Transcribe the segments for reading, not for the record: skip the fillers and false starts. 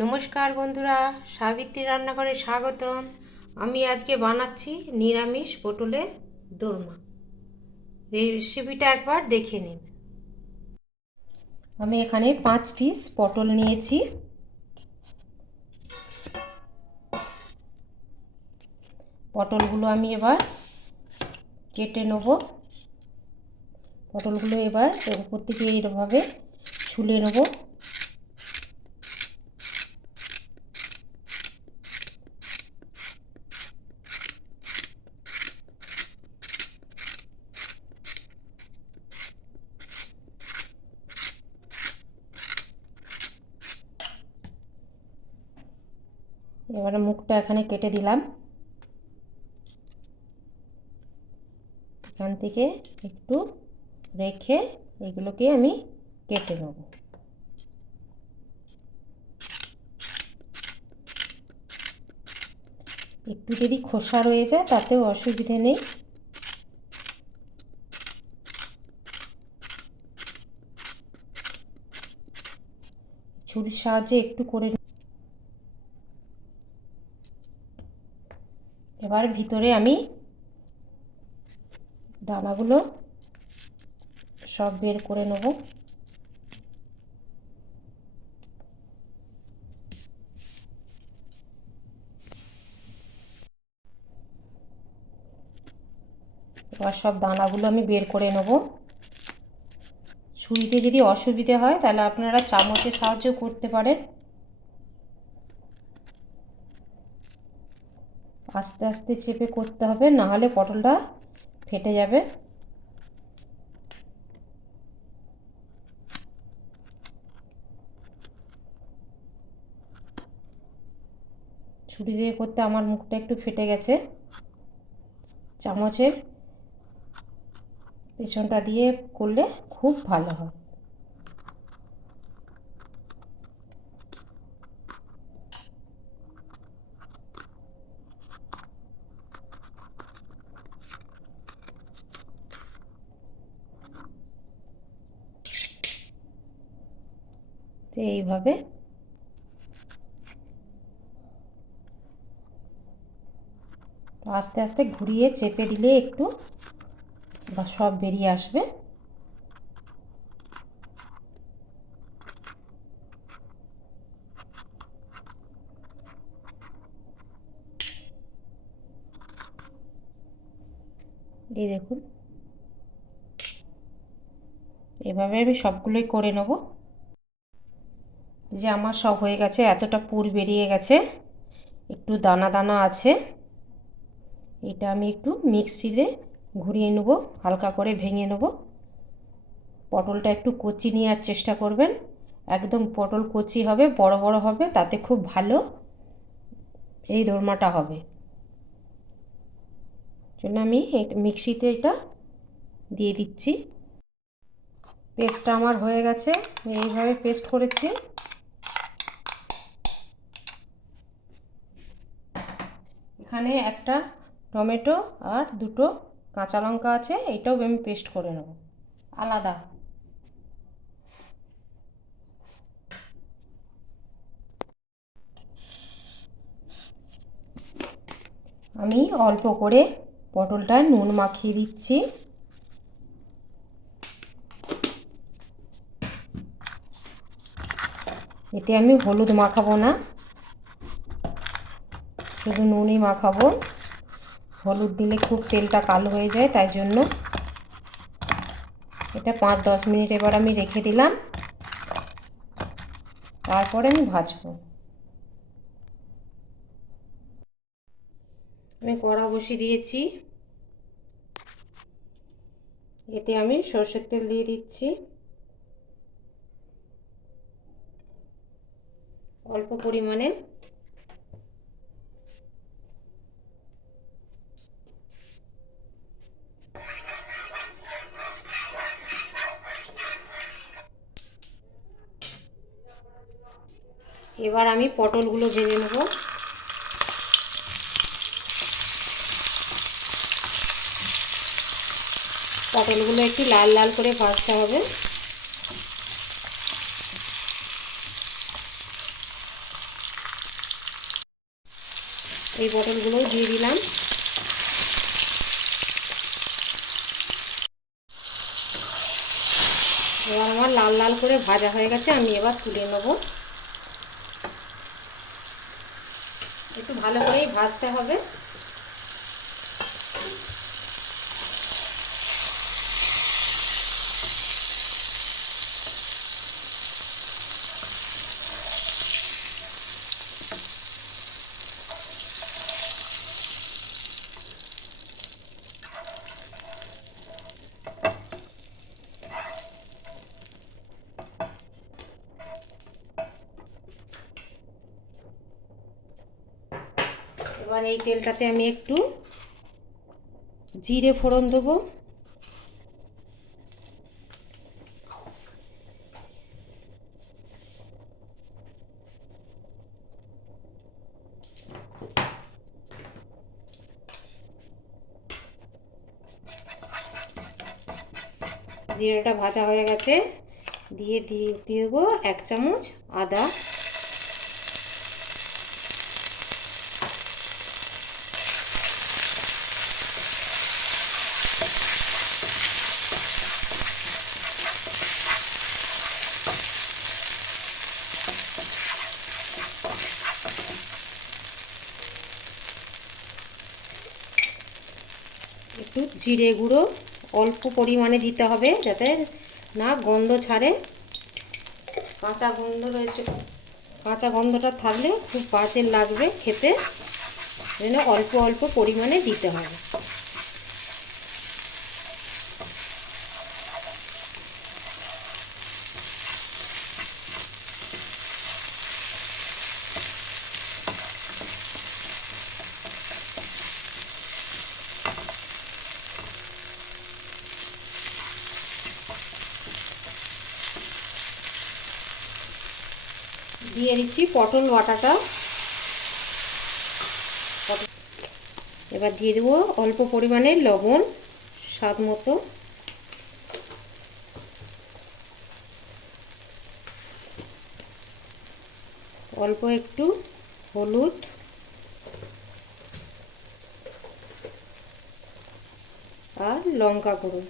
নমস্কার বন্ধুরা, সাবিত্রী রান্নাঘরে স্বাগতম। আমি আজকে বানাচ্ছি নিরামিষ পটলের দোরমা। রেসিপিটা একবার দেখে নিন। আমি এখানে 5 পিস পটল নিয়েছি। পটলগুলো আমি এবার কেটে নেব। পটলগুলো এবার উপর থেকে এইভাবে ছুলে নেব। এবারে মুখটা এখানে কেটে দিলাম। এখান থেকে একটু রেখে এগুলোকে আমি কেটে নেব। একটু যদি খোসা রয়ে যায় তাতেও অসুবিধে নেই। ছুরির সাহায্যে একটু করে এবার ভিতরে আমি দানাগুলো সব বের করে নেব। এবার সব দানাগুলো আমি বের করে নেব। ছুরিতে যদি অসুবিধে হয় তাহলে আপনারা চামচের সাহায্য করতে পারেন। আস্তে আস্তে চেপে করতে হবে, না হলে পটলটা ফেটে যাবে। ছুরি দিয়ে করতে আমার মুখটা একটু ফেটে গেছে। চামচের পেছনটা দিয়ে করলে খুব ভালো হয়। তো এইভাবে আস্তে আস্তে ঘুরিয়ে চেপে দিলে একটু সব বেরিয়ে আসবে। এই দেখুন, এভাবে আমি সবগুলোই করে নেব। যে আমার সব হয়ে গেছে, এতটা পুর বেরিয়ে গেছে, একটু দানা দানা আছে। এটা আমি একটু মিক্সিতে ঘুরিয়ে নেব, হালকা করে ভেঙে নেব। পটলটা একটু কচি নেওয়ার চেষ্টা করবেন। একদম পটল কচি হবে, বড় বড় হবে, তাতে খুব ভালো এই দোরমাটা হবে। জন্য আমি মিক্সিতে এটা দিয়ে দিচ্ছি। পেস্টটা আমার হয়ে গেছে, এইভাবে পেস্ট করেছি। এখানে একটা টমেটো আর দুটো কাঁচা লঙ্কা আছে, এটাও আমি পেস্ট করে নেব আলাদা। আমি অল্প করে পটলটা নুন মাখিয়ে দিচ্ছি। এতে আমি হলুদ মাখাবো না, শুধু নুনই মাখাবো। হলুদ দিলে খুব তেলটা কালো হয়ে যায়, তাই জন্য এটা 5-10 মিনিট এবার আমি রেখে দিলাম। তারপরে আমি ভাজবো। আমি কড়া বসিয়ে দিয়েছি, এতে আমি সরষের তেল দিয়ে দিচ্ছি অল্প পরিমাণে। এবার আমি পটলগুলো ভেজে নেব। পটলগুলো একটু লাল লাল করে ভাজতে হবে। এই পটলগুলোও দিয়ে দিলাম। এবার আমার লাল লাল করে ভাজা হয়ে গেছে, আমি এবার তুলে নেব। একটু ভালো করেই ভাজতে হবে। এবার এই তেলটাতে আমি একটু জিরে ফোড়ন দেবো। জিরেটা ভাজা হয়ে গেছে, দিয়ে দেবো 1 চামচ আদা। একটু জিরে গুঁড়ো অল্প পরিমাণে দিতে হবে, যাতে না গন্ধ ছাড়ে। কাঁচা গন্ধ রয়েছে, কাঁচা গন্ধটা থাকলে খুব বাজে লাগবে খেতে, যেন অল্প অল্প পরিমাণে দিতে হবে। দিয়ে দিচ্ছি পটল বাটাটা। এবার দিয়ে দেবো অল্প পরিমাণে লবণ, স্বাদ মতো। অল্প একটু হলুদ, আর লঙ্কা গুঁড়ো।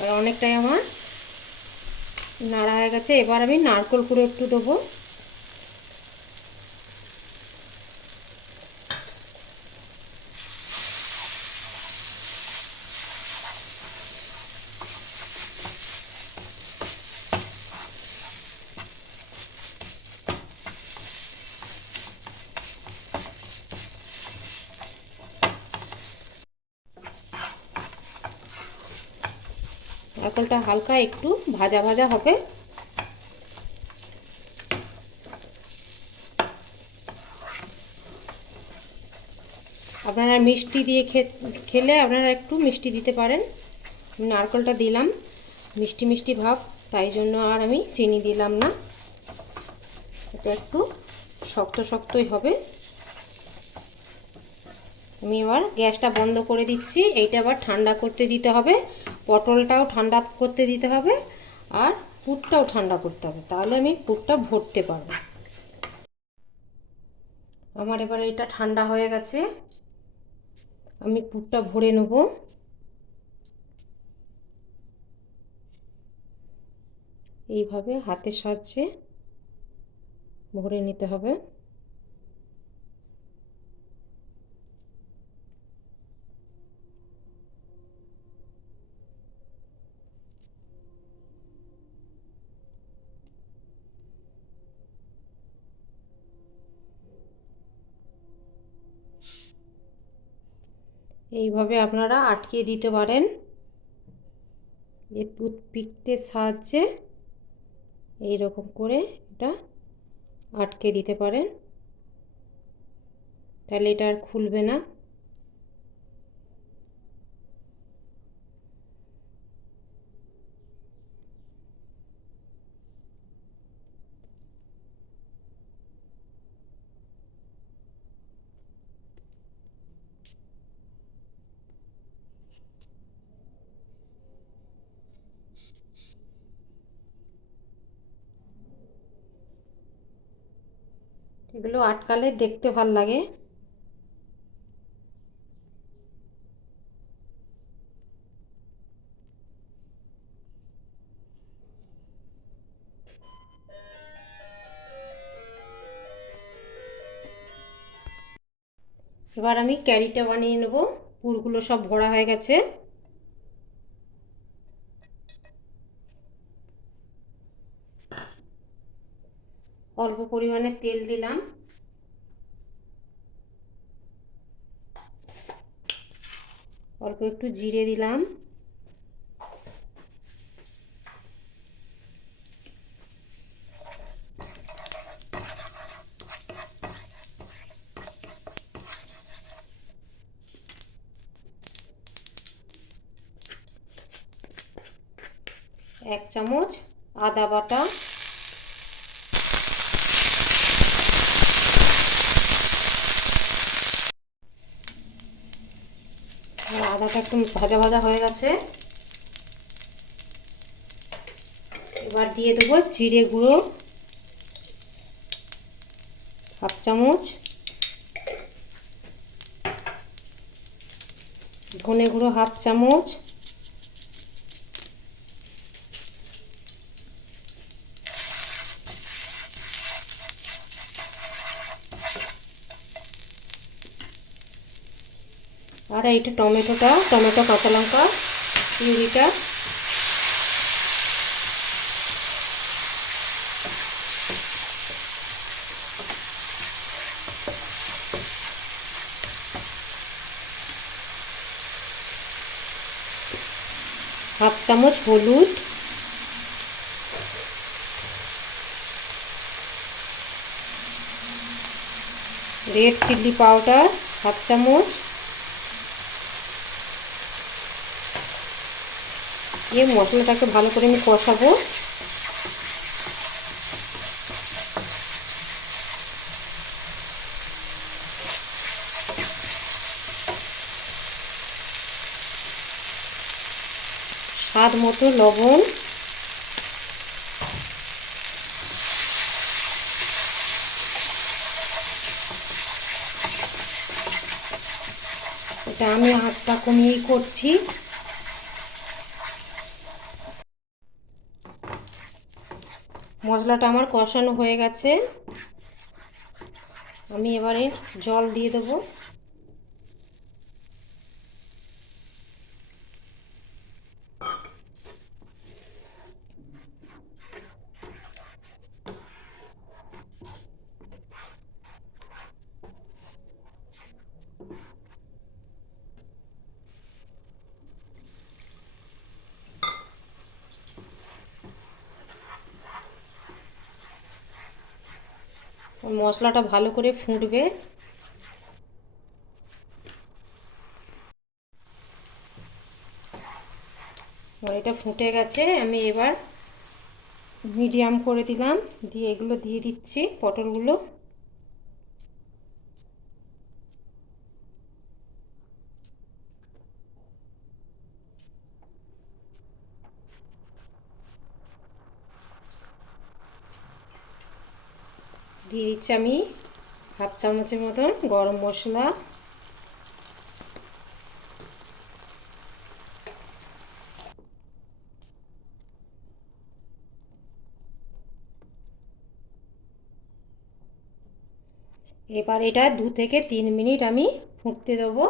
আর অনেকটাই আমার নাড়া হয়ে গেছে, এবার আমি নারকেল কুড়ো একটু দেবো। নারকেলটা হালকা একটু ভাজা ভাজা হবে। আপনারা মিষ্টি দিয়ে খেলে আপনারা একটু মিষ্টি দিতে পারেন। নারকেলটা দিলাম মিষ্টি মিষ্টি ভাব, তাই জন্য আর আমি চিনি দিলাম না। এটা একটু শক্ত শক্তই হবে। আমি এবার গ্যাসটা বন্ধ করে দিচ্ছি। এইটা আবার ঠান্ডা করতে দিতে হবে, পটলটাও ঠান্ডা করতে দিতে হবে, আর পুরটাও ঠান্ডা করতে হবে, তাহলে আমি পুরটা ভরতে পারবো। আমার এবার এটা ঠান্ডা হয়ে গেছে, আমি পুরটা ভরে নেব। এইভাবে হাতের সাহায্যে ভরে নিতে হবে। এইভাবে আপনারা আটকে দিতে পারেন, এই টুথপিকের সাহায্যে এইরকম করে এটা আটকে দিতে পারেন, তাহলে এটা আর খুলবে না। এগুলো আটকালে দেখতে ভাল লাগে। এবার আমি ক্যারিটা বানিয়ে নেব। পুরগুলো সব ভরা হয়ে গেছে। অল্প পরিমাণে তেল দিলাম, অল্প একটু জিরে দিলাম, এক চামচ আদা বাটা, আদাটা একটু ভাজা ভাজা হয়ে গেছে। এবার দিয়ে দেবো জিরে গুঁড়ো হাফ চামচ, ধনে গুঁড়ো হাফ চামচ, আর এইটা টমেটো কাঁচা লঙ্কা পিউরিটা, হাফ চামচ হলুদ, রেড চিলি পাউডার হাফ চামচ, দিয়ে মশলাটাকে ভালো করে আমি কষাবো। স্বাদ মতো লবণ, এটা আমি আঁচটা কমিয়েই করছি। মশলাটা আমার কষানো হয়ে গেছে, আমি এবারে জল দিয়ে দেবো। মশলাটা ভালো করে ফুটবে। এটা ফুটে গেছে, আমি এবার মিডিয়াম করে দিলাম, দিয়ে এগুলো দিয়ে দিচ্ছি পটলগুলো। দিয়ে দিচ্ছি আমি হাফ চামচের মতন গরম মশলা, এবার এটা 2 থেকে 3 মিনিট আমি ফুটতে দেবো।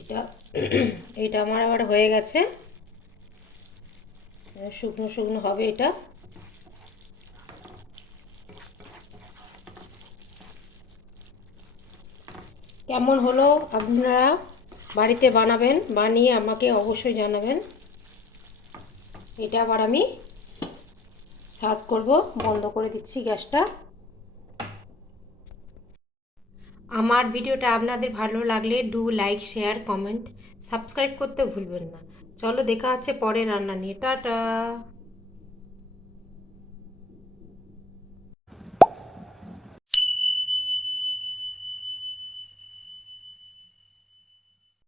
এটা এটা আমার আবার হয়ে গেছে, শুকনো শুকনো হবে এটা। কেমন হলো আপনারা বাড়িতে বানাবেন, বানিয়ে আমাকে অবশ্যই জানাবেন। এটা আবার আমি সার্ভ করব, বন্ধ করে দিচ্ছি গ্যাসটা। আমার ভিডিওটা আপনাদের ভালো লাগলে লাইক শেয়ার কমেন্ট সাবস্ক্রাইব করতে ভুলবেন না। চলো দেখা হচ্ছে পরে রান্না নিয়ে। টাটা।